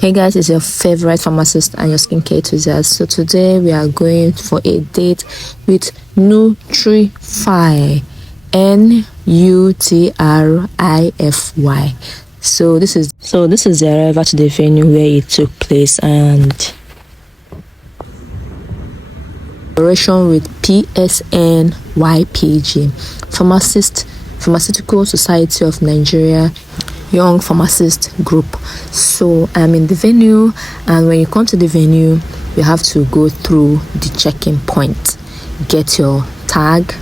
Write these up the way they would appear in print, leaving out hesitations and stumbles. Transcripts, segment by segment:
Hey guys, it's your favorite pharmacist and your skincare enthusiast. So today we are going for a date with Nutrify. Nutrify. So this is the arrival to the venue where it took place, and collaboration with PSN YPG, Pharmaceutical Society of Nigeria, Young Pharmacist Group. So I'm in the venue, and when you come to the venue, you have to go through the check-in point, get your tag,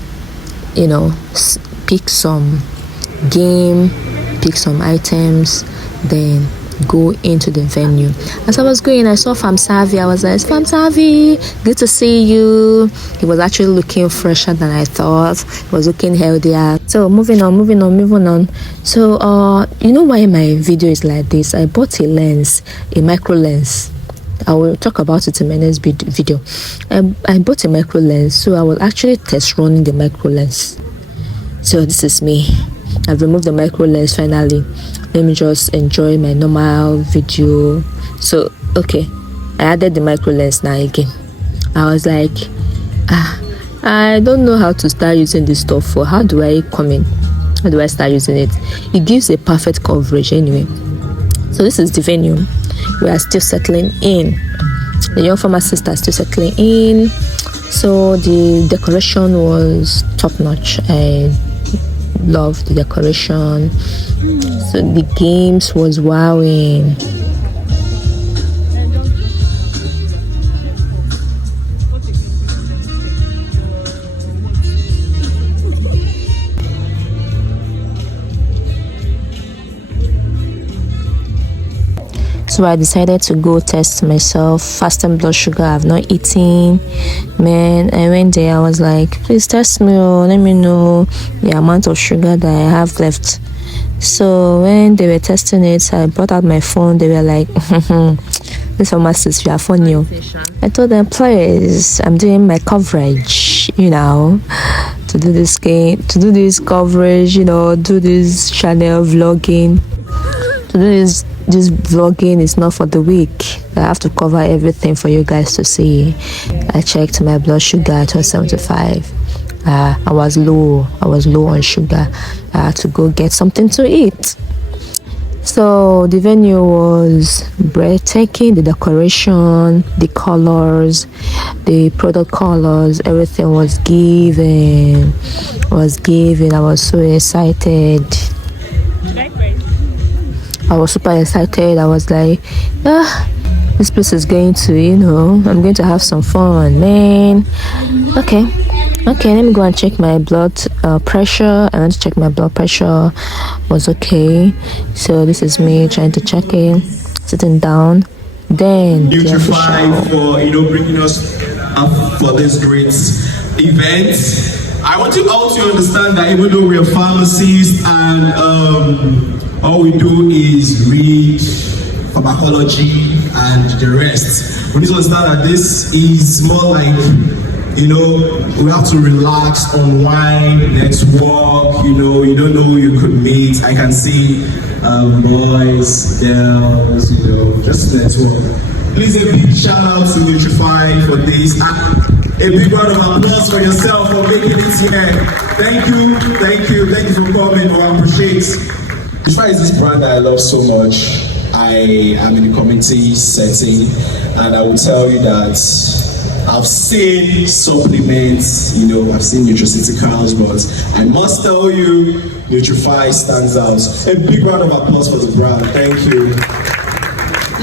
pick some game, pick some items, then go into the venue. As I was going, I saw Famsavi. I was like, Famsavi, good to see you. He was actually looking fresher than I thought. He was looking healthier. So moving on. So you know why my video is like this? I bought a micro lens. I will talk about it in my next video. I bought a micro lens, so I will actually test running the micro lens. So this is me. I've removed the micro lens finally. Let me just enjoy my normal video. So okay, I added the micro lens now again. I was like, I don't know how to start using this stuff. For how do I come in? How do I start using it? It gives a perfect coverage anyway. So this is the venue. We are still settling in. The young pharmacists are still settling in. So the decoration was top notch. I loved the decoration. So the games was wowing. So I decided to go test myself. Fasting blood sugar, I've not eaten. Man, I went there, I was like, please test me, let me know the amount of sugar that I have left. So when they were testing it, I brought out my phone. They were like, this pharmacist, you are funny. I told them, please, I'm doing my coverage, to do this coverage, do this channel vlogging, to do this vlogging is not for the weak. I have to cover everything for you guys to see. I checked my blood sugar at 175. I was low on sugar. I had to go get something to eat. So the venue was breathtaking. The decoration, the colors, the product colors, everything was given. I was so excited. I was super excited. I was like, this place is going to, I'm going to have some fun, man. Okay, let me go and check my blood pressure. I went to check my blood pressure. Was okay. So this is me trying to check in, sitting down. Then Nutrify for bringing us up for this great event. I want you all to understand that even though we are pharmacists and all we do is read pharmacology and the rest, we need to understand that this is more like, we have to relax, unwind, network, you don't know who you could meet. I can see boys, girls, just network. Please, a big shout out to Nutrify for this. A big round of applause for yourself for making it here. Thank you for coming. I appreciate it. Nutrify is this brand that I love so much. I am in the community setting, and I will tell you that I've seen supplements, I've seen nutraceuticals, but I must tell you, Nutrify stands out. A big round of applause for the brand. Thank you.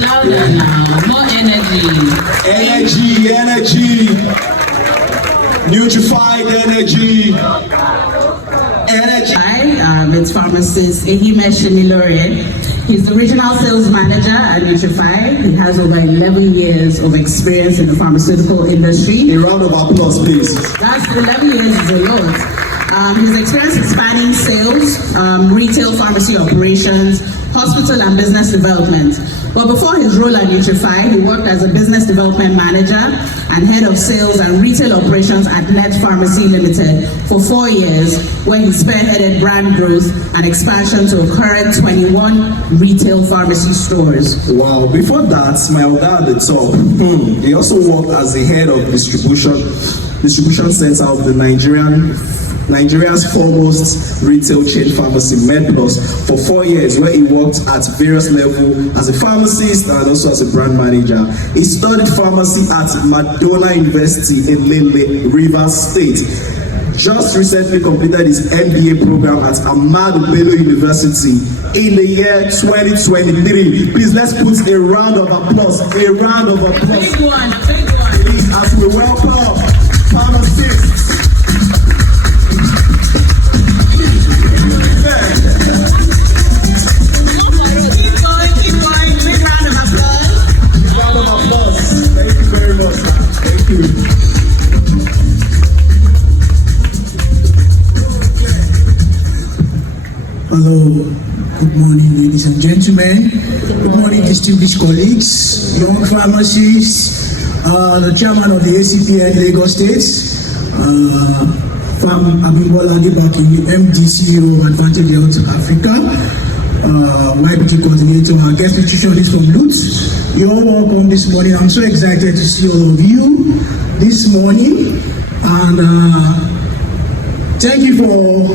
Louder now, more energy. Energy. Nutrified energy. Hi, it's pharmacist Ehime Shinilore. He's the regional sales manager at Nutrify. He has over 11 years of experience in the pharmaceutical industry. A round of applause, please. That's 11 years is a lot. His experience is spanning sales, retail pharmacy operations, hospital and business development. But before his role at Nutrify, he worked as a business development manager and head of sales and retail operations at Net Pharmacy Limited for 4 years, where he spearheaded brand growth and expansion to a current 21 retail pharmacy stores. Wow, before that, my Oga at the top, he also worked as the head of distribution center of the Nigeria's foremost retail chain pharmacy, MedPlus, for 4 years, where he worked at various levels as a pharmacist and also as a brand manager. He studied pharmacy at Madonna University in Lele, Rivers State. Just recently completed his MBA program at Ahmadu Bello University in the year 2023. Please, let's put a round of applause. A round of applause. Big one, big one. Please, as we welcome pharmacists. Keep going. Big round of applause. Round of applause. Thank you very much. Thank you. Hello, good morning, ladies and gentlemen. Good morning, distinguished colleagues, young pharmacists, the chairman of the ACPN Lagos State, Abimbola Adebaki, MD CEO of Advantage Health Africa, YPT coordinator, our guest nutritionist from Lutz. You're all welcome this morning. I'm so excited to see all of you this morning, and thank you for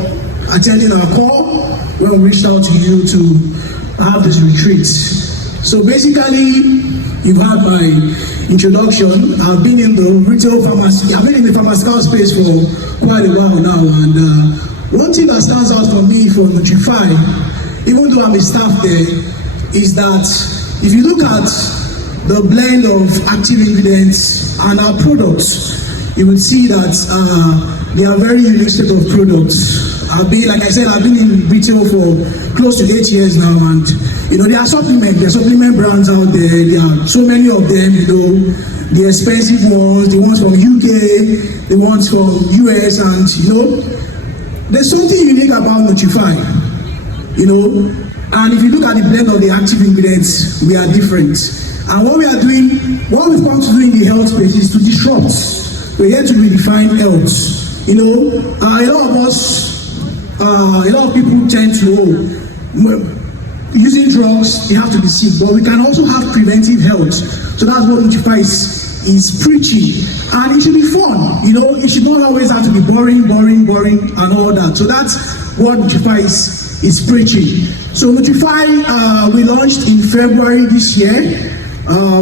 attending our call. We reached out to you to have this retreat. So basically, you've had my introduction. I've been in the retail pharmacy, I've been in the pharmaceutical space for quite a while now, and one thing that stands out for me for Nutrify, even though I'm a staff there, is that if you look at the blend of active ingredients and our products, you will see that they are very unique set of products. I've been in retail for close to 8 years now, and there are supplement brands out there. There are so many of them, the expensive ones, the ones from UK, the ones from US, and there's something unique about Nutrify, and if you look at the blend of the active ingredients, we are different. And what we've come to do in the health space is to disrupt. We're here to redefine health. A lot of people tend to using drugs, you have to be sick, but we can also have preventive health. So that's what Nutrify is preaching, and it should be fun. It should not always have to be boring, and all that. So that's what Nutrify is preaching. So Nutrify, we launched in February this year.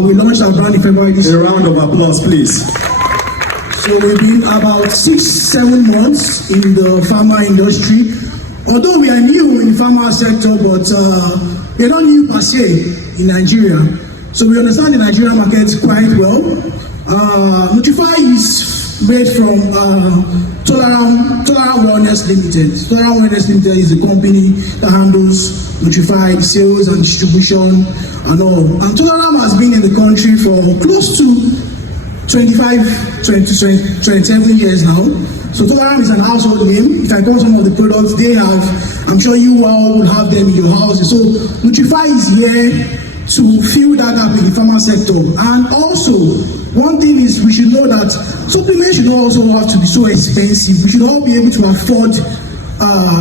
We launched our brand in February this year. A round of applause, please. So we've been about 6-7 months in the pharma industry. Although we are new in the pharma sector, but we're not new per se in Nigeria. So we understand the Nigerian market quite well. Nutrify is made from Tolerant Wellness Limited. Tolerant Wellness Limited is a company that handles Nutrify sales and distribution and all. And Tolerant has been in the country for close to 27 years now. So Tolerant is an household name. If I call some of the products they have, I'm sure you all will have them in your houses. So Nutrify is here to fill that gap in the pharma sector. And also, one thing is we should know that supplements should not also have to be so expensive. We should all be able to afford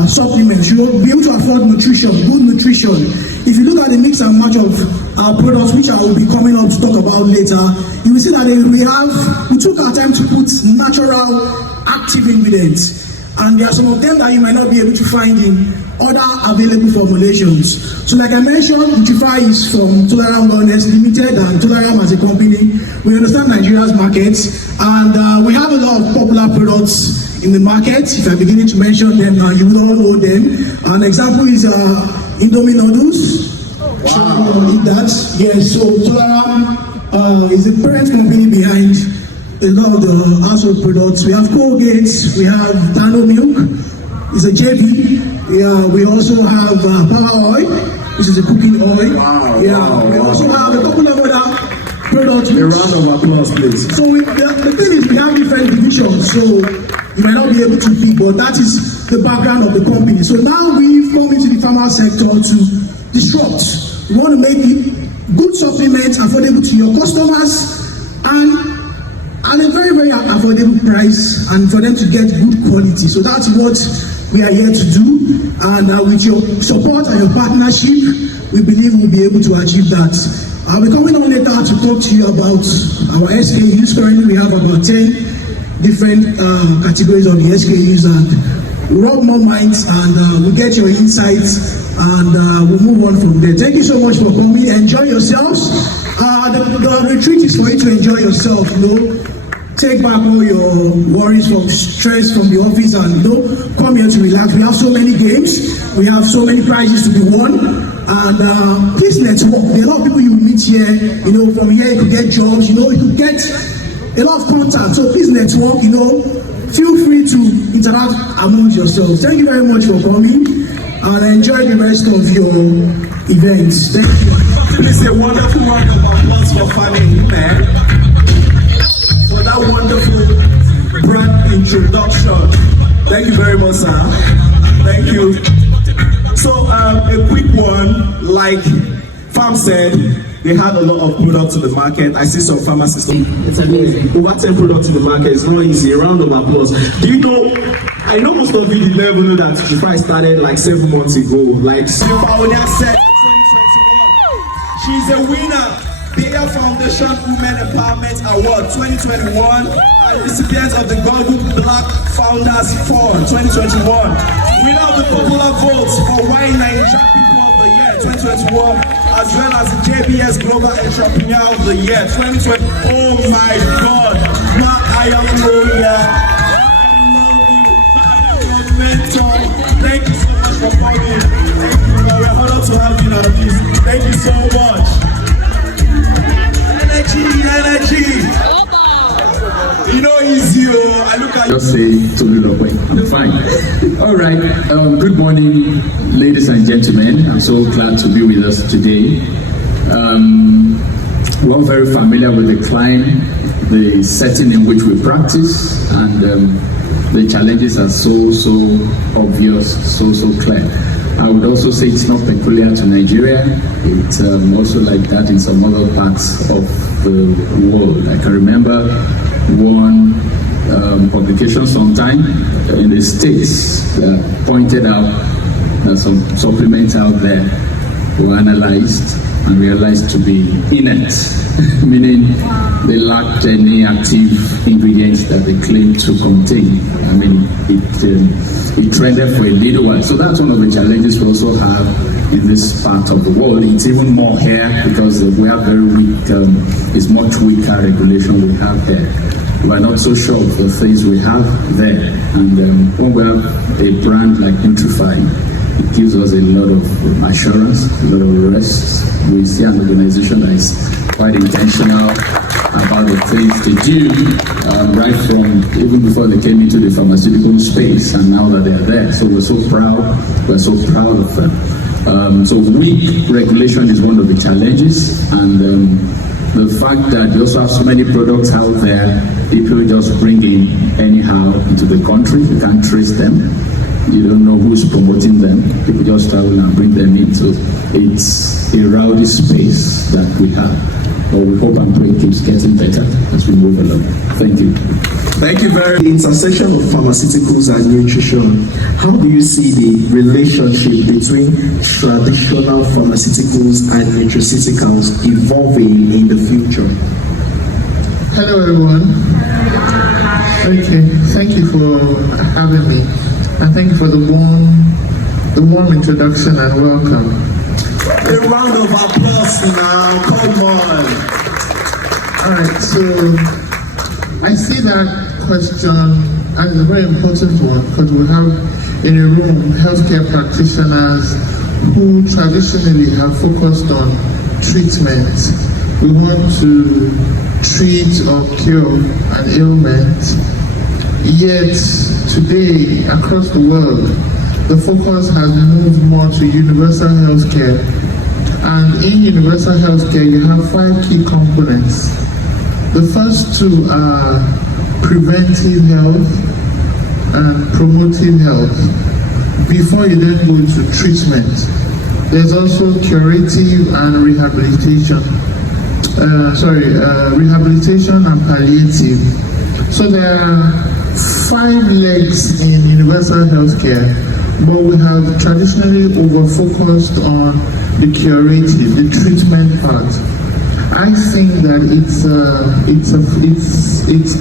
supplements. We should be able to afford nutrition, good nutrition. If you look at the mix and match of our products, which I will be coming up to talk about later, you will see that we took our time to put natural active ingredients, and there are some of them that you might not be able to find in other available formulations. So like I mentioned, Nutrify is from Tolerant Wellness Limited, and Tolerant as a company, we understand Nigeria's markets, and we have a lot of popular products in the market. If I'm beginning to mention them now, you will all know them. An example is Indomie noodles. Wow. So eat that. Yes, so Tolerant is the parent company behind a lot of the household products. We have Colgate, we have Dano Milk, it's a JB. Yeah, we also have Power Oil, which is a cooking oil. Wow, yeah, wow, we wow. also have a couple of other products. A round of applause, please. So the thing is, we have different divisions, so you might not be able to pick, but that is the background of the company. So now we've come into the pharma sector to disrupt. We want to make good supplements affordable to your customers and at a very, very affordable price, and for them to get good quality. So that's what we are here to do. And with your support and your partnership, we believe we'll be able to achieve that. I'll be coming on later to talk to you about our SKUs. Currently, we have about 10 different categories of the SKUs, and we'll rub more minds and we'll get your insights and we'll move on from there. Thank you so much for coming. Enjoy yourselves. The retreat is for you to enjoy yourself, take back all your worries from stress from the office and come here to relax. We have so many games, we have so many prizes to be won, and please network. There are a lot of people you meet here, from here you could get jobs, you could get a lot of contact. So please network, feel free to interact amongst yourselves. Thank you very much for coming and enjoy the rest of your events. Thank you. Please a wonderful round of applause for family, man. For that wonderful brand introduction. Thank you very much, sir. Thank you. So a quick one, like Farm said, they had a lot of products in the market. I see some pharmacists. It's amazing. Over 10 products in the market. It's not easy. A round of applause. Do you know? I know most of you did never know that Nutrify started like 7 months ago. Like Paonia said in 2021, she's a winner. Bigger Foundation Women Empowerment Award 2021 and recipient of the Golden Black Founders Fund 2021. Winner of the popular votes for Why Nigeria People of the Year 2021, as well as the JBS Global Entrepreneur of the Year 2020. Oh my God, I am Loya. I love you. I am your mentor. Thank you so much for coming. Thank you. We're honored to have you in our list. Thank you so much. Energy. Easy. I look at you. Just say to me, I'm fine. All right. Good morning, ladies and gentlemen. I'm so glad to be with us today. We're all very familiar with the climb, the setting in which we practice, and the challenges are so obvious, so clear. I would also say it's not peculiar to Nigeria. It's also like that in some other parts of the world. I can remember one publication sometime in the States that pointed out that some supplements out there were analyzed and realized to be inert, meaning they lacked any active ingredients that they claimed to contain. I mean, it trended for a little while. So that's one of the challenges we also have in this part of the world. It's even more here because we have very weak, it's much weaker regulation we have here. We're not so sure of the things we have there. And when we have a brand like Nutrify, it gives us a lot of assurance, a lot of rest. We see an organization that is quite intentional about the things they do, right from even before they came into the pharmaceutical space, and now that they are there. So we're so proud of them. So weak regulation is one of the challenges, and the fact that you also have so many products out there, people just bring in anyhow into the country. You can't trace them. You don't know who's promoting them. People just travel and bring them in. So it's a rowdy space that we have. But we hope and pray it keeps getting better as we move along. Thank you. Thank you very much. The intersection of pharmaceuticals and nutrition. How do you see the relationship between traditional pharmaceuticals and nutraceuticals evolving in the future? Hello everyone. Okay, thank you for having me. And thank you for the warm introduction and welcome. A round of applause now, come on. Alright, so I see that question as a very important one because we have in a room healthcare practitioners who traditionally have focused on treatment. We want to treat or cure an ailment. Yet today, across the world, the focus has moved more to universal healthcare. And in universal healthcare, you have 5 key components. The first 2 are preventive health and promoting health. Before you then go to treatment, There's also curative and rehabilitation. Rehabilitation and palliative. So there are 5 legs in universal healthcare, but we have traditionally over-focused on the curative, the treatment part. I think that it's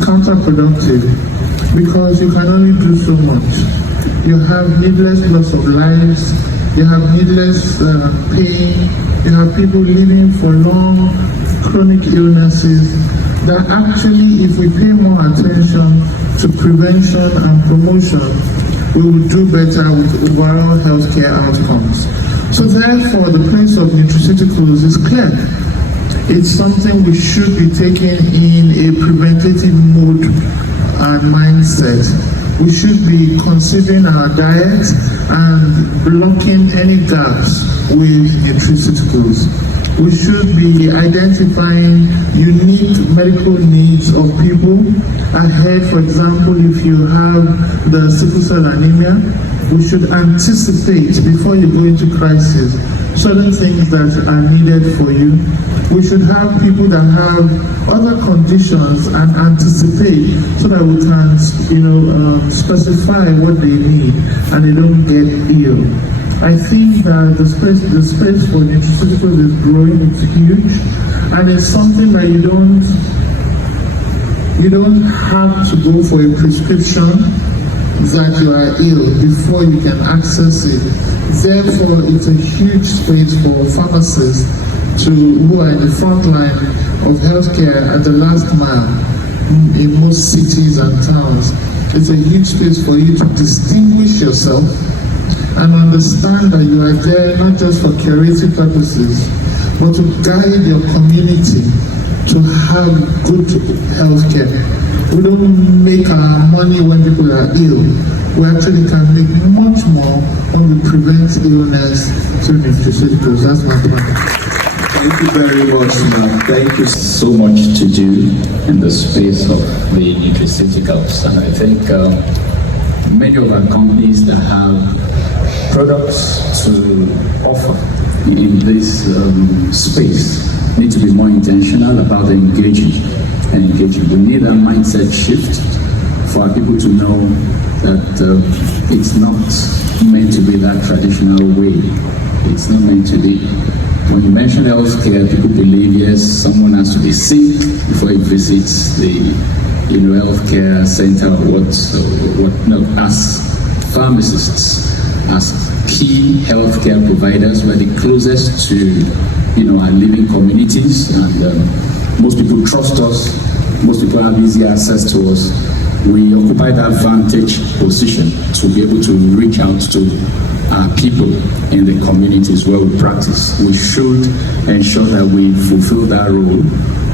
counterproductive because you can only do so much. You have needless loss of lives, you have needless pain, you have people living for long chronic illnesses that actually, if we pay more attention to prevention and promotion, we will do better with overall healthcare outcomes. So therefore, the place of nutraceuticals is clear. It's something we should be taking in a preventative mode and mindset. We should be considering our diet and blocking any gaps with nutraceuticals. We should be identifying unique medical needs of people ahead. For example, if you have the sickle cell anemia, we should anticipate before you go into crisis certain things that are needed for you. We should have people that have other conditions and anticipate so that we can, specify what they need and they don't get ill. I think that the space for nutraceuticals is growing. It's huge, and it's something that you don't have to go for a prescription that you are ill before you can access it. Therefore, it's a huge space for pharmacists who are in the front line of healthcare at the last mile in most cities and towns. It's a huge space for you to distinguish yourself and understand that you are there not just for curative purposes, but to guide your community to have good healthcare. We don't make our money when people are ill. We actually can make much more when we prevent illness through nutraceuticals. That's my point. Thank you very much, ma'am. Thank you. So much to do in the space of the nutraceuticals, and I think many of our companies that have products to offer in this space need to be more intentional about engaging. We need a mindset shift for our people to know that it's not meant to be that traditional way. It's not meant to be. When you mention healthcare, people believe, yes, someone has to be sick before he visits the healthcare center or what. No, as pharmacists, as key healthcare providers, we're the closest to our living communities, and most people trust us. Most people have easy access to us. We occupy that vantage position to be able to reach out to people in the communities where we practice. We should ensure that we fulfill that role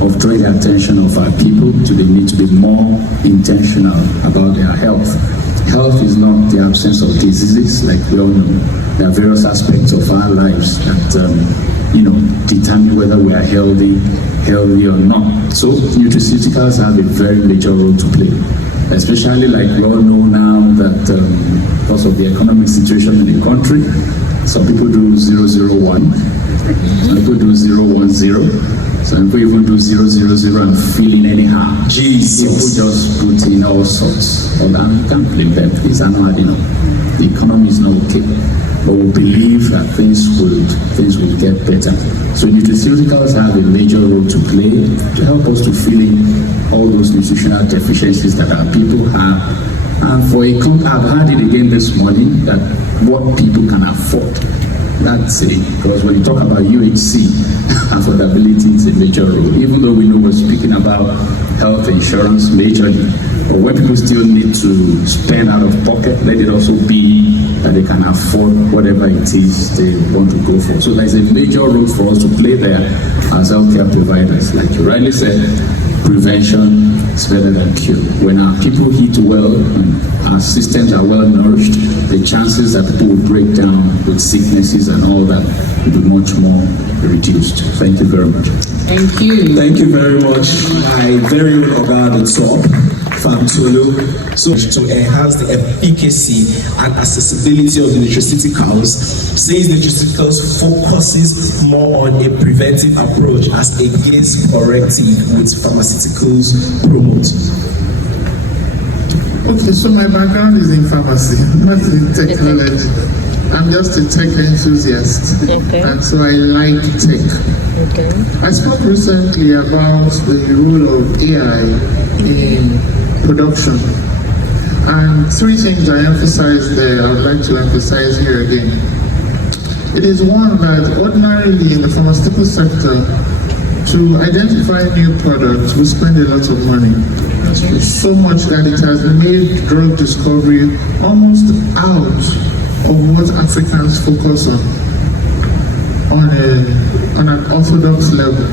of drawing the attention of our people to the need to be more intentional about their health. Health is not the absence of diseases, like we all know. There are various aspects of our lives that determine whether we are healthy or not. So nutraceuticals have a very major role to play, especially like we all know now that because of the economic situation in the country, some people do 001, some people do 010, some people even do 000 and feeling anyhow. Jesus. People just put in all sorts. Well, I can't blame them. Things are not adding up. The economy is not okay. But we believe that things will get better. So nutraceuticals have a major role to play to help us to fill in all those nutritional deficiencies that our people have. And I've heard it again this morning that what people can afford. That's it. Because when you talk about UHC, affordability is a major role. Even though we know we're speaking about health insurance majorly, but when people still need to spend out of pocket, let it also be that they can afford whatever it is they want to go for. So there's a major role for us to play there as healthcare providers. Like you rightly said, prevention is better than cure. When our people eat well and our systems are well nourished, the chances that people will break down with sicknesses and all that will be much more reduced. Thank you very much. Thank you. Thank you very much, my very own Oga at the top. Famtolo, so to enhance the efficacy and accessibility of the nutraceuticals, says nutraceuticals focuses more on a preventive approach as against corrective, with pharmaceuticals promote. Okay, so my background is in pharmacy, not in technology. I'm just a tech enthusiast, and so I like tech. I spoke recently about the role of AI in production, and 3 things I emphasized there, I would like to emphasize here again. It is one, that ordinarily in the pharmaceutical sector, to identify new products, we spend a lot of money. So much that it has made drug discovery almost out of what Africans focus on an orthodox level.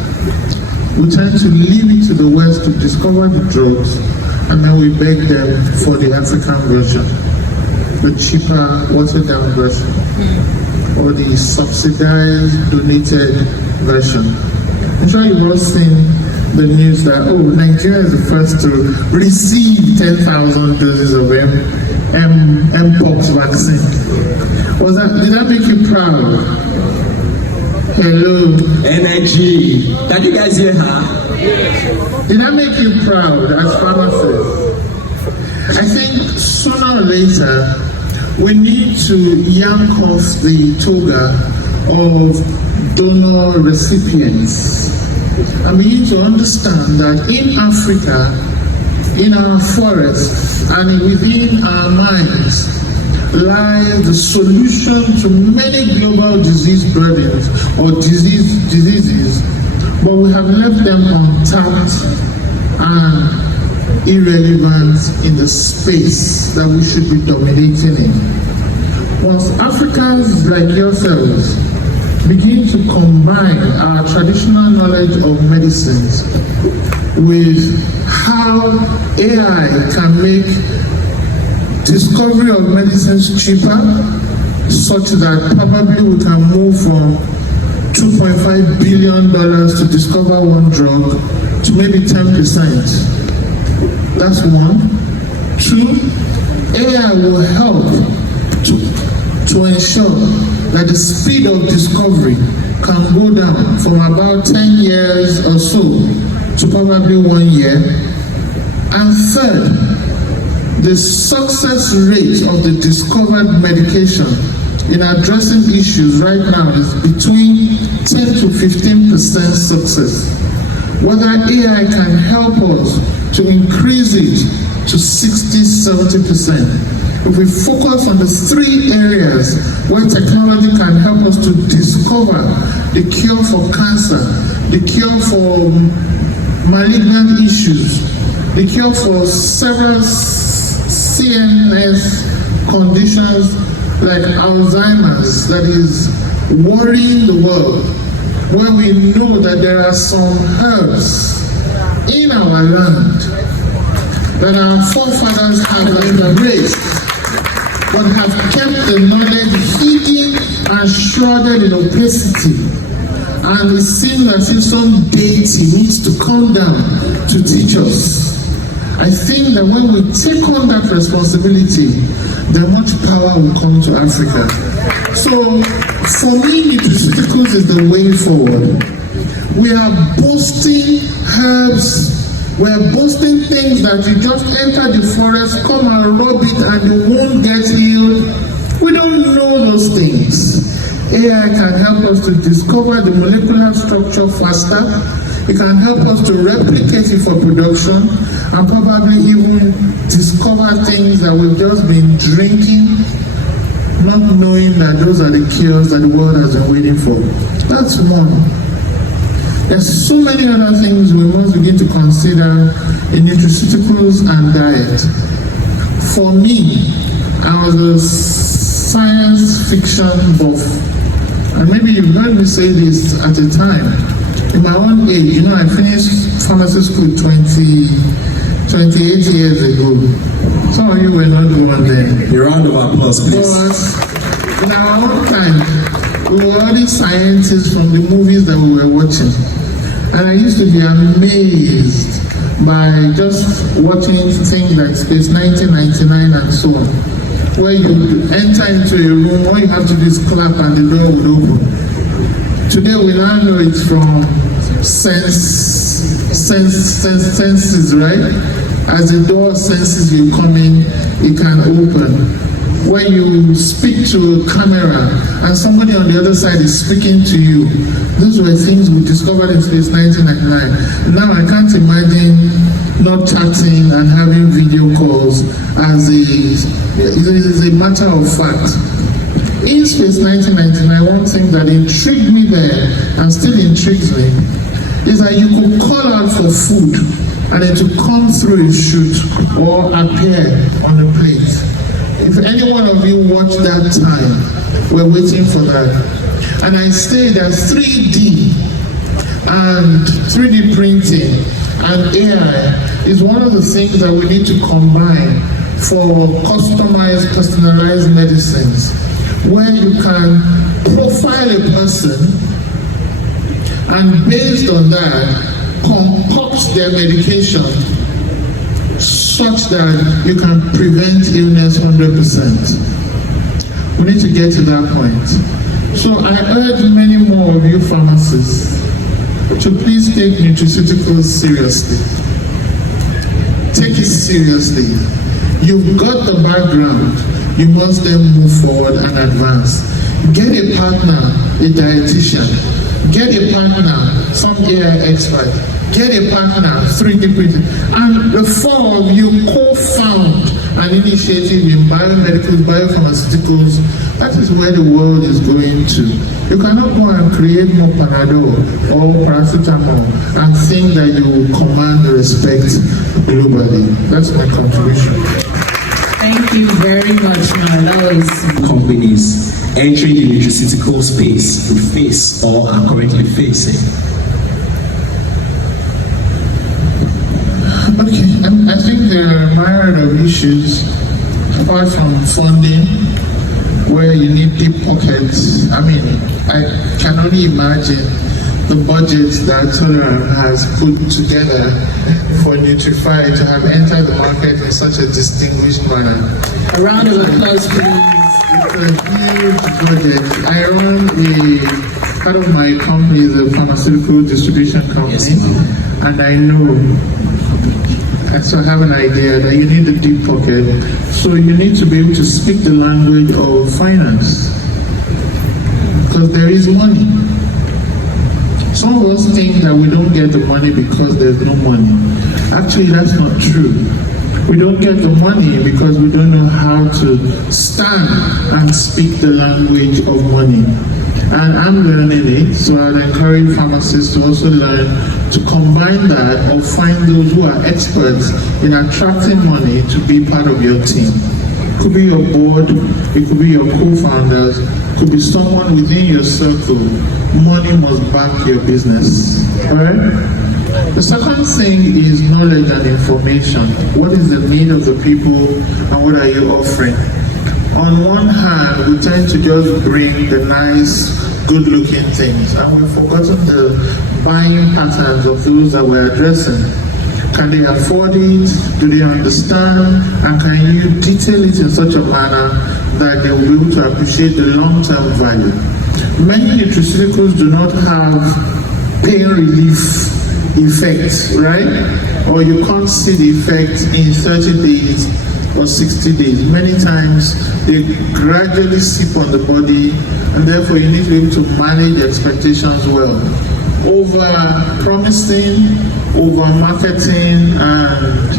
We tend to leave it to the West to discover the drugs, and then we beg them for the African version, the cheaper, watered down version, or the subsidized, donated version. I'm sure you've all seen the news that, Nigeria is the first to receive 10,000 doses of Mpox vaccine. Did that make you proud? Hello. Energy. Can you guys hear her? Did that make you proud as pharmacists? I think sooner or later we need to yank off the toga of donor recipients and we need to understand that in Africa, in our forests and within our minds lies the solution to many global disease burdens or diseases, but we have left them untapped and irrelevant in the space that we should be dominating in. Once Africans like yourselves begin to combine our traditional knowledge of medicines with how AI can make discovery of medicines cheaper, such that probably we can move from $2.5 billion to discover one drug to maybe 10%. That's one. 2, AI will help to ensure that the speed of discovery can go down from about 10 years or so to probably 1 year. And third, the success rate of the discovered medication in addressing issues right now is between 10 to 15% success. Whether AI can help us to increase it to 60-70%. If we focus on the 3 areas where technology can help us to discover the cure for cancer, the cure for malignant issues, the cure for several CNS conditions like Alzheimer's that is worrying the world, where we know that there are some herbs in our land that our forefathers have embraced, but have kept the knowledge hidden and shrouded in opacity. And it seems as if some deity needs to come down to teach us. I think that when we take on that responsibility, then much power will come to Africa. So, for me, nutraceuticals is the way forward. We are boasting herbs. We are boasting things that you just enter the forest, come and rub it and you won't get healed. We don't know those things. AI can help us to discover the molecular structure faster. It can help us to replicate it for production and probably even discover things that we've just been drinking, not knowing that those are the cures that the world has been waiting for. That's one. There's so many other things we must begin to consider in nutraceuticals and diet. For me, I was a science fiction buff. And maybe you've heard me say this at a time. In my own age, I finished pharmacy school 28 years ago. Some of you were not the one then. A round of applause, please. But in our own time, we were already scientists from the movies that we were watching. And I used to be amazed by just watching things like Space 1999 and so on, where you enter into a room, all you have to do is clap and the door would open. Today we now know it's from senses, right? As the door senses you coming, it can open. When you speak to a camera and somebody on the other side is speaking to you, those were things we discovered in Space 1999. Now I can't imagine not chatting and having video calls as a matter of fact. In Space 1999, one thing that intrigued me there and still intrigues me is that you could call out for food and it would come through a chute or appear on a plate. If any one of you watched that time, we're waiting for that. And I say that 3D and 3D printing and AI is one of the things that we need to combine for customized, personalized medicines, where you can profile a person and based on that, concoct their medication such that you can prevent illness 100%. We need to get to that point. So I urge many more of you pharmacists to please take nutraceuticals seriously. Take it seriously. You've got the background. You must then move forward and advance. Get a partner, a dietitian. Get a partner, some AI expert. Get a partner, 3D printing. And the four of you co-found an initiative in biomedicals, biopharmaceuticals. That is where the world is going to. You cannot go and create more Panadol or paracetamol and think that you will command respect globally. That's my contribution. Thank you very much, Manalois. Companies entering the nutraceutical space to face or are currently facing. Okay, I think there are a myriad of issues, apart from funding, where you need deep pockets. I mean, I can only imagine the budget that Tolerant has put together for Nutrify to have entered the market in such a distinguished manner. A round of applause, please. It's a huge budget. I run part of my company is a pharmaceutical distribution company, and I know. So I have an idea that you need a deep pocket. So you need to be able to speak the language of finance. Because there is money. Some of us think that we don't get the money because there's no money. Actually, that's not true. We don't get the money because we don't know how to stand and speak the language of money. And I'm learning it, so I'd encourage pharmacists to also learn to combine that or find those who are experts in attracting money to be part of your team. It could be your board, it could be your co-founders, it could be someone within your circle. Money must back your business, alright? The second thing is knowledge and information. What is the need of the people and what are you offering? On one hand, we tend to just bring the nice, good-looking things, and we've forgotten the buying patterns of those that we're addressing. Can they afford it? Do they understand? And can you detail it in such a manner that they will be able to appreciate the long-term value? Many nutraceuticals do not have pain relief effect, right? Or you can't see the effect in 30 days or 60 days. Many times they gradually seep on the body, and therefore you need to be able to manage expectations well. Over promising, over marketing, and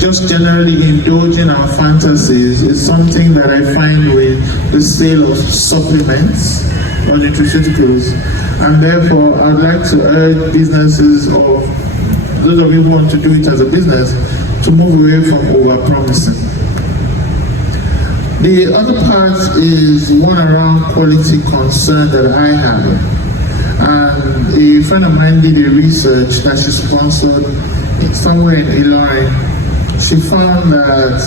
just generally indulging our fantasies is something that I find with the sale of supplements or nutraceuticals. And therefore I'd like to urge businesses, or those of you who want to do it as a business, to move away from over-promising. The other part is one around quality concern that I have. And a friend of mine did a research that she sponsored somewhere in Illinois. She found that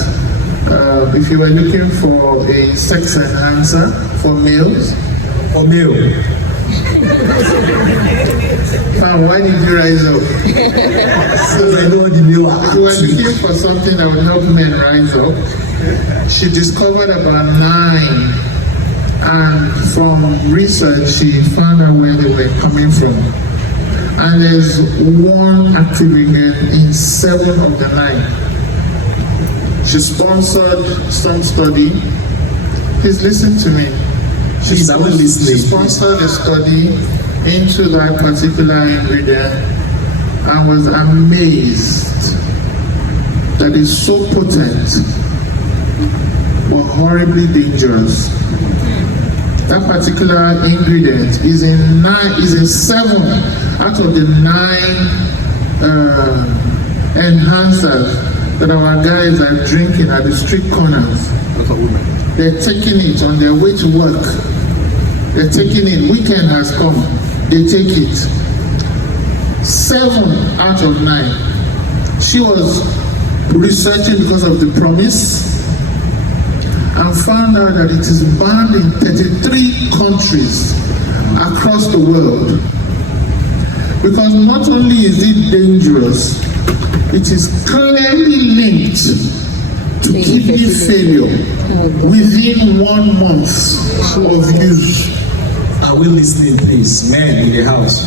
if you were looking for a sex enhancer for males, Fam, why did you rise up? So I know the new if you were looking for something that would help men rise up, she discovered about 9. And from research, she found out where they were coming from. And there's one active ingredient in 7 of the 9. She sponsored some study. Please listen to me. She sponsored a study into that particular ingredient and was amazed that it's so potent but horribly dangerous. That particular ingredient is in 7 out of the 9 enhancers that our guys are drinking at the street corners. They're taking it on their way to work. They're taking it. Weekend has come. They take it. 7 out of 9. She was researching because of the promise and found out that it is banned in 33 countries across the world. Because not only is it dangerous, it is clearly linked to kidney failure within 1 month of use. Are we listening, please? Men in the house.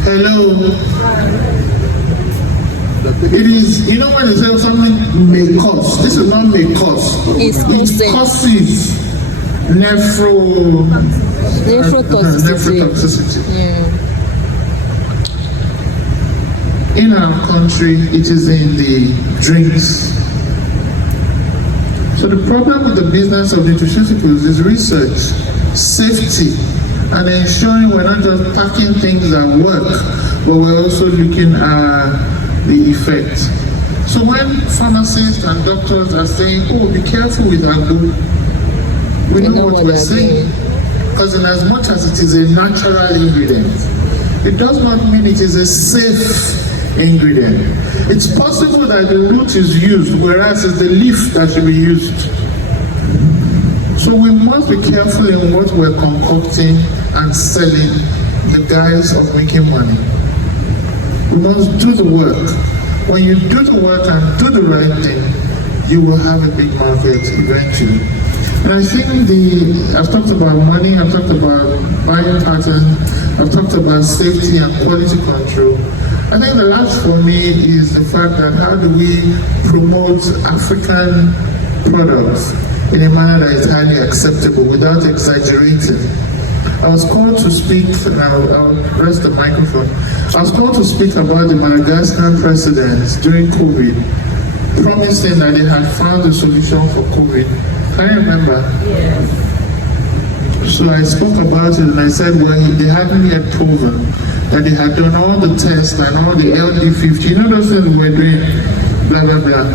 Hello. It is, you know when they say something may cause, this is not may cause. It causes nephrotoxicity. Yeah. In our country, it is in the drinks. So the problem with the business of nutraceuticals is research, safety, and ensuring we're not just packing things that work, but we're also looking at the effect. So when pharmacists and doctors are saying, oh, be careful with agbo, we know what we're saying. Because in as much as it is a natural ingredient, it does not mean it is a safe ingredient. It's possible that the root is used, whereas it's the leaf that should be used. So we must be careful in what we're concocting and selling the guise of making money. We must do the work. When you do the work and do the right thing, you will have a big market eventually. And I think I've talked about money, I've talked about buying pattern, I've talked about safety and quality control. I think the last for me is the fact that how do we promote African products in a manner that is highly acceptable without exaggerating. I was called to speak, and I'll rest the microphone. I was called to speak about the Madagascar president during COVID, promising that they had found a solution for COVID. Can you remember? Yes. So I spoke about it and I said, well, they hadn't yet proven that they had done all the tests and all the LD50, you know those things we're doing, blah, blah, blah.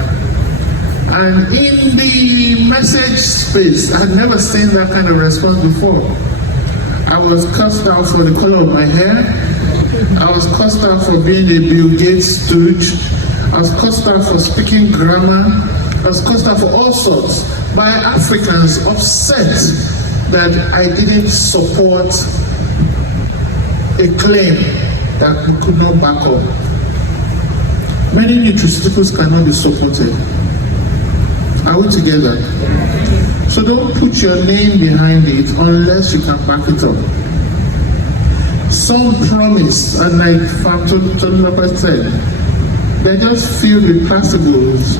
And in the message space, I had never seen that kind of response before. I was cussed out for the color of my hair. I was cussed out for being a Bill Gates stooge. I was cussed out for speaking grammar. I was cussed out for all sorts by Africans upset that I didn't support a claim that we could not back up. Many nutraceuticals cannot be supported. Are we together? So don't put your name behind it unless you can back it up. Some promise, and like Fatulapa said, they're just filled with placebos.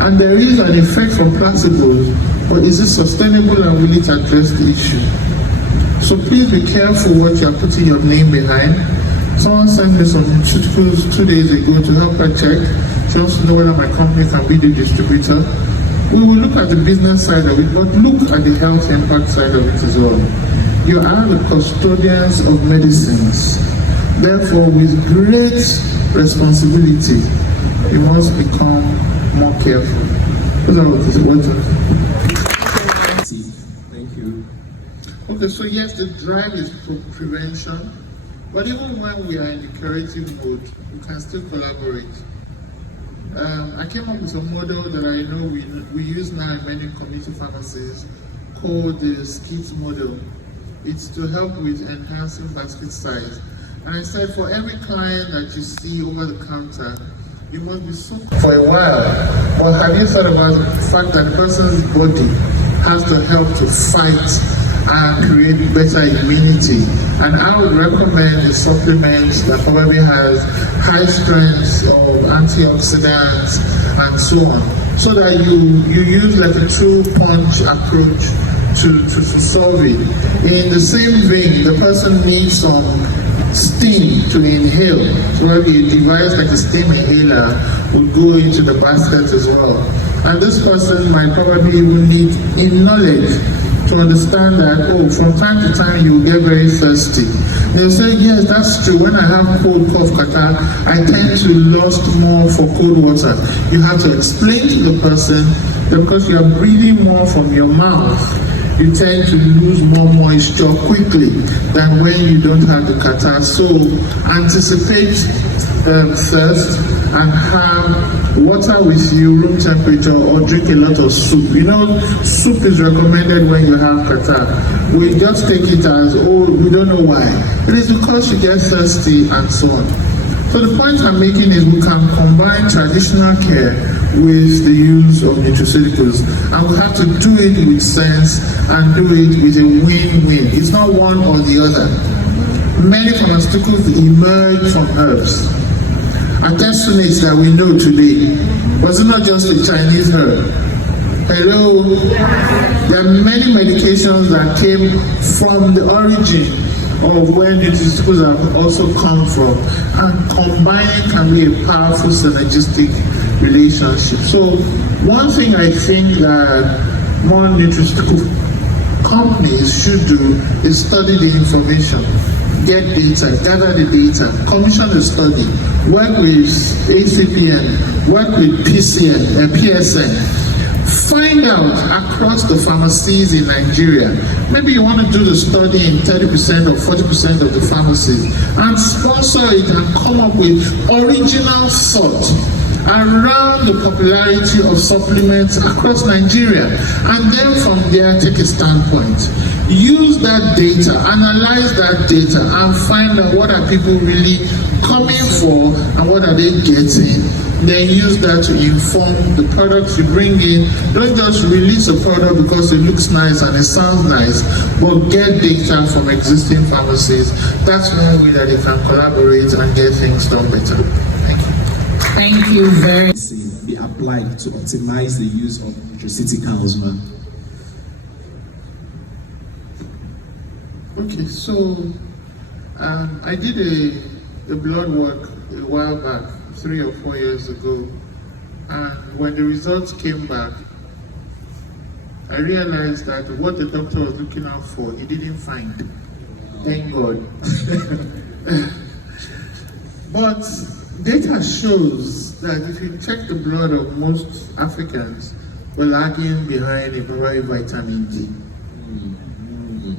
And there is an effect from placebos, but is it sustainable and will it address the issue? So please be careful what you're putting your name behind. Someone sent me some nutraceuticals 2 days ago to help her check. She wants to know whether my company can be the distributor. We will look at the business side of it, but look at the health impact side of it as well. You are the custodians of medicines. Therefore, with great responsibility, you must become more careful. Those are what Thank you. Okay, so yes, the drive is for prevention, but even when we are in the curative mode, we can still collaborate. I came up with a model that I know we use now in many community pharmacies called the SKIT model. It's to help with enhancing basket size. And I said, for every client that you see over the counter, you must be so for a while. Well, have you thought about the fact that the person's body has to help to fight and create better immunity? And I would recommend a supplement that probably has high strengths of antioxidants and so on, so that you use like a two-punch approach to solve it. In the same vein, the person needs some steam to inhale. So maybe a device like a steam inhaler would go into the basket as well. And this person might probably even need in knowledge to understand that, oh, from time to time you will get very thirsty. They'll say, yes, that's true. When I have cold, cough, catarrh, I tend to lust more for cold water. You have to explain to the person that because you are breathing more from your mouth, you tend to lose more moisture quickly than when you don't have the catarrh. So anticipate thirst and have water with you, room temperature, or drink a lot of soup. You know, soup is recommended when you have catarrh. We just take it as, oh, we don't know why. It is because you get thirsty and so on. So the point I'm making is we can combine traditional care with the use of nutraceuticals, and we have to do it with sense and do it with a win-win. It's not one or the other. Many pharmaceuticals emerge from herbs. Artesunates that we know today was not just a Chinese herb. Hello? There are many medications that came from the origin of where nutraceuticals have also come from, and combining can be a powerful synergistic relationship. So one thing I think that more nutraceutical companies should do is study the information, get data, gather the data, commission a study, work with ACPN, work with PSN, find out across the pharmacies in Nigeria. Maybe you want to do the study in 30% or 40% of the pharmacies and sponsor it and come up with original thought around the popularity of supplements across Nigeria, and then from there take a standpoint. Use that data, analyze that data, and find out what are people really coming for and what are they getting. Then use that to inform the products you bring in. Don't just release a product because it looks nice and it sounds nice, but get data from existing pharmacies. That's one way that they can collaborate and get things done better. Thank you. Thank you very much. Be applied to optimize the use of nutraceuticals, man. Okay, so I did a blood work a while back, 3 or 4 years ago, and when the results came back, I realized that what the doctor was looking out for, he didn't find. Thank God. But data shows that if you check the blood of most Africans, we're lagging behind in probably vitamin D.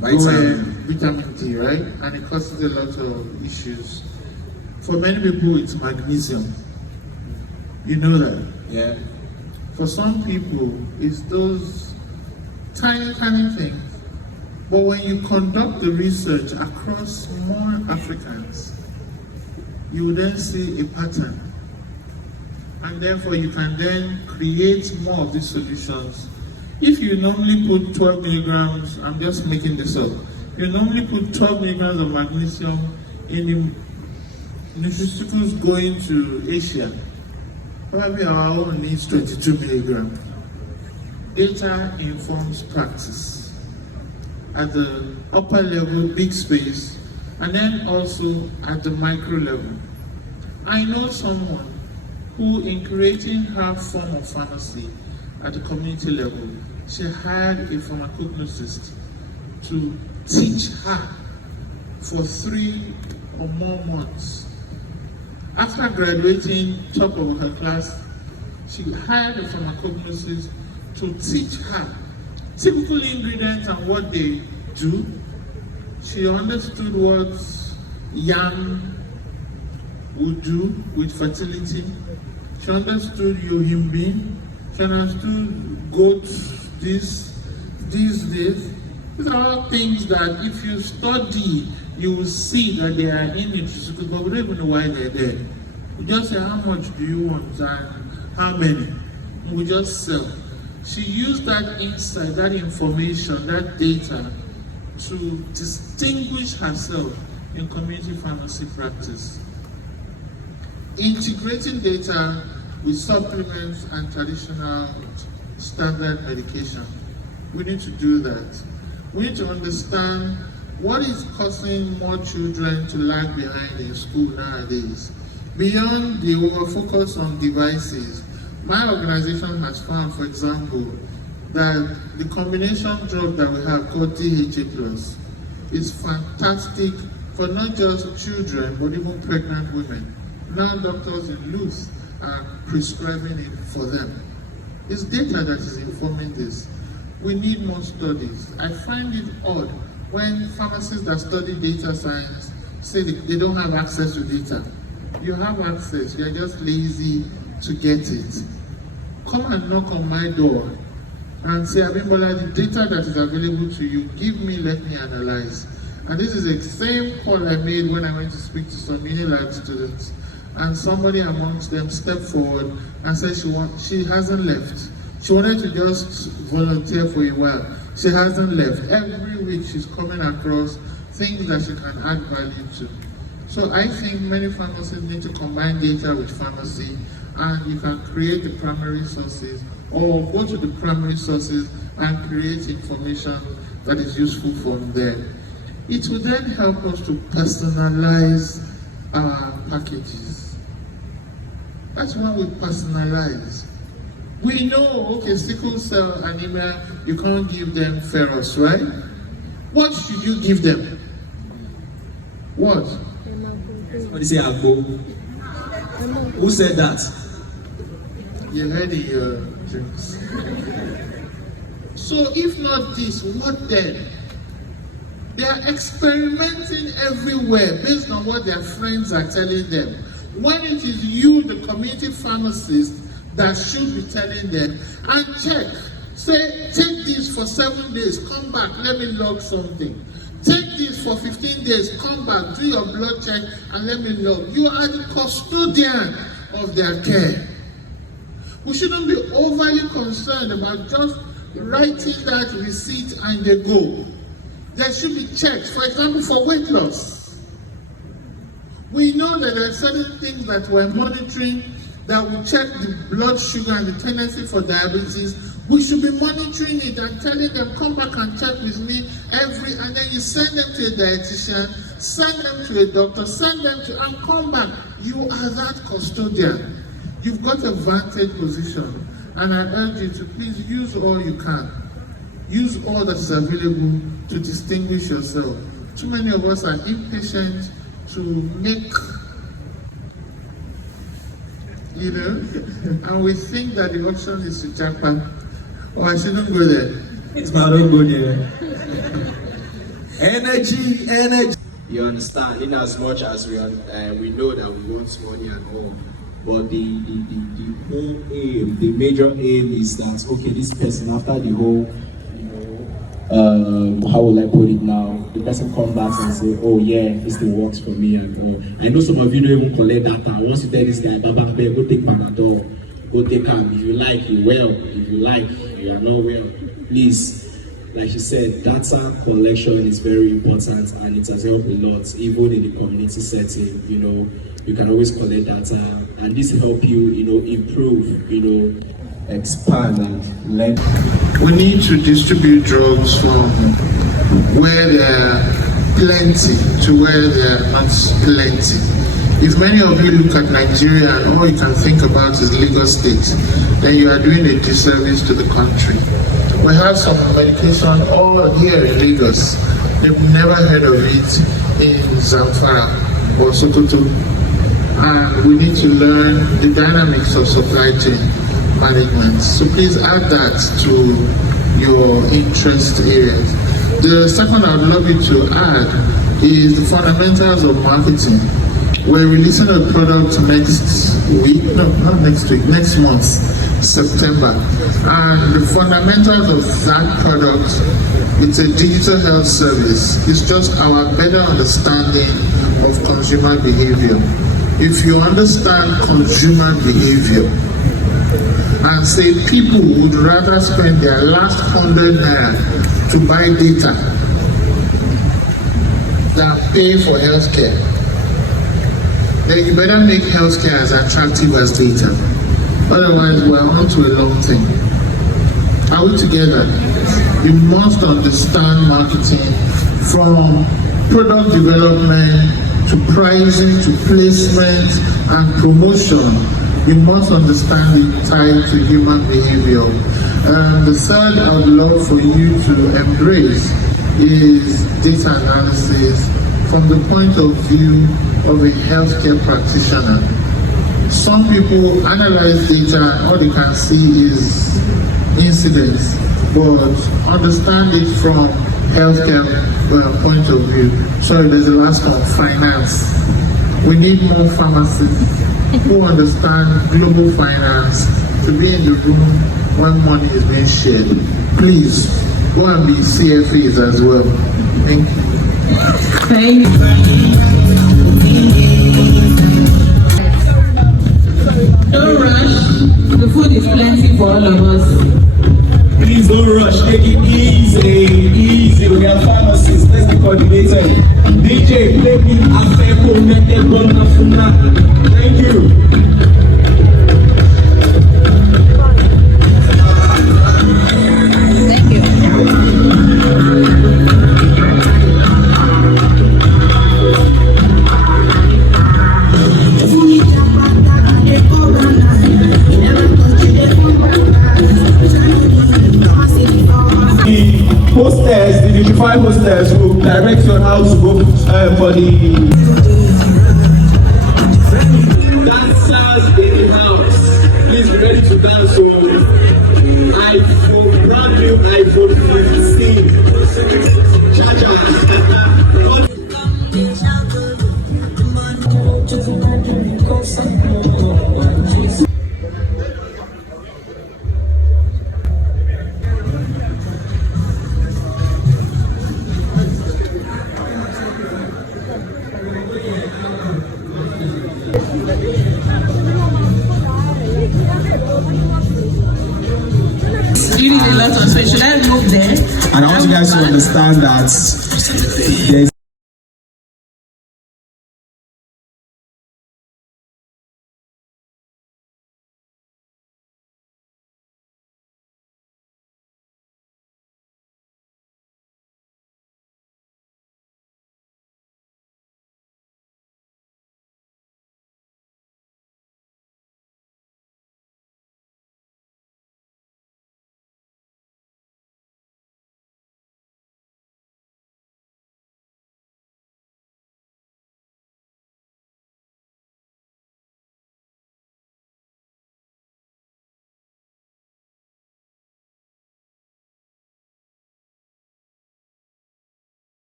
Vitamin D, right? And it causes a lot of issues. For many people, it's magnesium. You know that? Yeah. For some people, it's those tiny, tiny things. But when you conduct the research across more Africans, you will then see a pattern. And therefore, you can then create more of these solutions. If you normally put 12 milligrams, I'm just making this up, you normally put 12 milligrams of magnesium in the nutraceuticals going to Asia. Probably our own needs 22 milligrams. Data informs practice. At the upper level, big space, and then also at the micro level. I know someone who, in creating her form of pharmacy at the community level, she hired a pharmacognosist to teach her for 3 or more months. After graduating top of her class, she hired a pharmacognosist to teach her typical ingredients and what they do. She understood what yam would do with fertility. She understood yohimbin. She understood goat, this. These are all things that if you study, you will see that they are in nutraceuticals, but we don't even know why they're there. We just say, how much do you want and how many? And we just sell. She used that insight, that information, that data to distinguish herself in community pharmacy practice. Integrating data with supplements and traditional standard medication. We need to do that. We need to understand what is causing more children to lag behind in school nowadays. Beyond the over-focus on devices, my organization has found, for example, that the combination drug that we have called DHA+, is fantastic for not just children, but even pregnant women. Now doctors in Luth are prescribing it for them. It's data that is informing this. We need more studies. I find it odd when pharmacists that study data science say they don't have access to data. You have access, you're just lazy to get it. Come and knock on my door and say, Abimbola, the data that is available to you, give me, let me analyze. And this is the same call I made when I went to speak to some Unilab students. And somebody amongst them stepped forward and said she hasn't left. She wanted to just volunteer for a while. She hasn't left. Every week she's coming across things that she can add value to. So I think many pharmacists need to combine data with pharmacy, and you can create the primary sources or go to the primary sources and create information that is useful from there. It will then help us to personalize our packages. That's when we personalize. We know, okay, sickle cell anemia, you can't give them ferrous, right? What should you give them? What? What is it, Agbo? Who said that? You heard the drinks. So if not this, what then? They are experimenting everywhere based on what their friends are telling them. When it is you, the community pharmacist, that should be telling them, and check, say, take this for 7 days, come back, let me log something. Take this for 15 days, come back, do your blood check, and let me log. You are the custodian of their care. We shouldn't be overly concerned about just writing that receipt and they go. There should be checks, for example, for weight loss. We know that there are certain things that we're monitoring that will check the blood sugar and the tendency for diabetes. We should be monitoring it and telling them, come back and check with me and then you send them to a dietitian, send them to a doctor, send them to, and come back. You are that custodian. You've got a vantage position, and I urge you to please use all you can. Use all that is available to distinguish yourself. Too many of us are impatient to make, and we think that the option is to jackpot. Oh, I shouldn't go there. It's my don't go there. Energy. You understand? In as much as we know that we want money and all, but the whole aim, the major aim is that, okay, this person, after the whole, how will I put it now? The person comes back and say, oh yeah, this thing works for me. And I know some of you don't even collect data. Once you tell this guy, Baba, go take Panadol, go take him. If you like, you well. If you like, you are not well. Please, like you said, data collection is very important, and it has helped a lot, even in the community setting. You can always collect data, and this help you, improve, expand and learn. We need to distribute drugs from where there are plenty to where there are not plenty. If many of you look at Nigeria and all you can think about is Lagos State, then you are doing a disservice to the country. We have some medication all here in Lagos. They've never heard of it in Zamfara or Sokoto. And we need to learn the dynamics of supply chain management. So please add that to your interest areas. The second I would love you to add is the fundamentals of marketing. We're releasing a product next week, no, not next week, next month. September. And the fundamentals of that product, it's a digital health service. It's just our better understanding of consumer behavior. If you understand consumer behavior and say people would rather spend their last 100 naira to buy data than pay for healthcare, then you better make healthcare as attractive as data. Otherwise, we're on to a long thing. Are we together? You must understand marketing from product development to pricing to placement and promotion. You must understand it tied to human behavior. The third I would love for you to embrace is data analysis from the point of view of a healthcare practitioner. Some people analyze data and all they can see is incidents, but understand it from healthcare point of view. Sorry, there's the last one, finance. We need more pharmacists who understand global finance to be in the room when money is being shared. Please, go and be CFAs as well. Thank you. Thank you. Don't rush. The food is plenty for all of us. Please don't rush. Take it easy. We got pharmacists. Let's be coordinated. DJ, play me Afeko Mete Bona Funa. Thank you. Hostess, the Nutrify hostess will direct you on how to go for the dancers in the house. Please be ready to dance. So, iPhone, brand new iPhone 15. Cha-cha. You need a lot of space. Should I move there? And I want you guys to understand that there's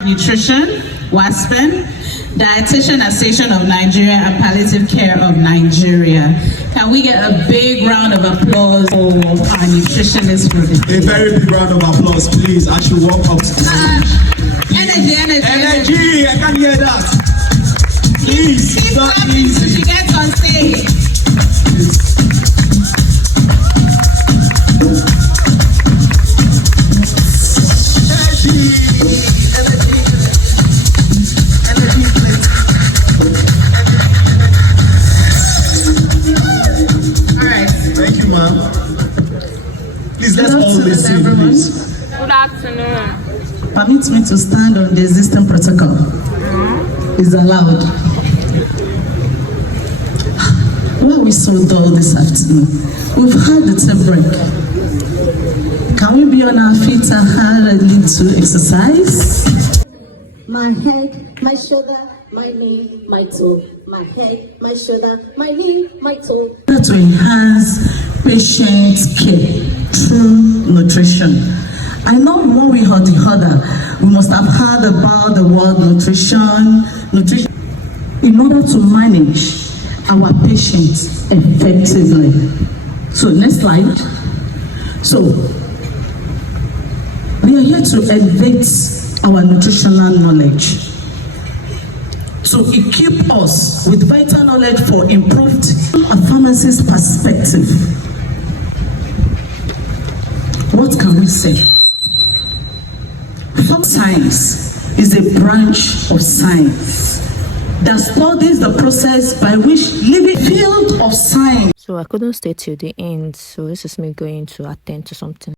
Nutrition, WASPN, Dietitian Association of Nigeria and Palliative Care of Nigeria. Can we get a big round of applause for our nutritionists for the day? a very big round of applause, please, as you walk up to the Energy. I can hear that. Please, Keep not clapping till easy. she gets on stage. Thank you, ma'am. Please, let's all listen, please. Good afternoon. Permit me to stand on the existing protocol. Is allowed. Why are we so dull this afternoon? We've had the tea break. Can we be on our feet and have a little exercise? My head, my shoulder, my knee, my toe. My head, my shoulder, my knee, my toe. To enhance patient care through nutrition. I know one way or the other, we must have heard about the word nutrition, in order to manage our patients effectively. So next slide. So we are here to elevate our nutritional knowledge, to equip us with vital knowledge for improved a pharmacist perspective. What can we say? Science is a branch of science that studies the process by which living field of science. So I couldn't stay till the end, so this is me going to attend to something.